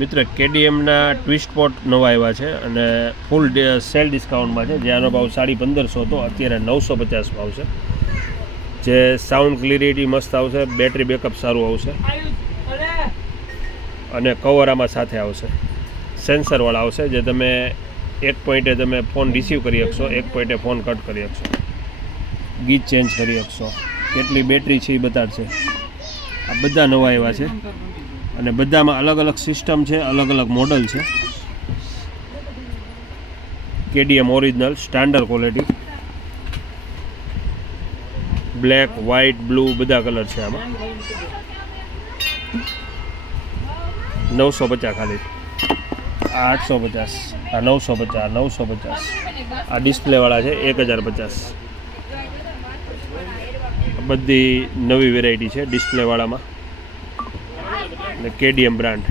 મિત્ર કેડીએમના twist pot નવા આવ્યા છે અને ફૂલ સેલ ડિસ્કાઉન્ટમાં છે. જેનો ભાવ 1550 હતો, અત્યારે 950 આવશે. જે સાઉન્ડ ક્લિયરિટી મસ્ત આવશે, બેટરી બેકઅપ સારું આવશે અને કવર આમાં સાથે આવશે. સેન્સરવાળા આવશે, જે તમે એક પોઈન્ટે તમે ફોન રિસીવ કરી શકશો, એક પોઈન્ટે ફોન કટ કરી શકશો, ગીત ચેન્જ કરી શકશો, કેટલી બેટરી છે એ બતાડશે. આ બધા નવા આવ્યા છે અને બધામાં અલગ અલગ સિસ્ટમ છે, અલગ અલગ મોડલ છે. KDM original standard quality, black, white, blue બધા કલર છે આમાં. 950 ખાલી. આ 850, આ 950, 950. આ ડિસ્પ્લેવાળા છે 1050. બધી નવી વેરાયટી છે ડિસ્પ્લેવાળામાં અને કેડીએમ બ્રાન્ડ.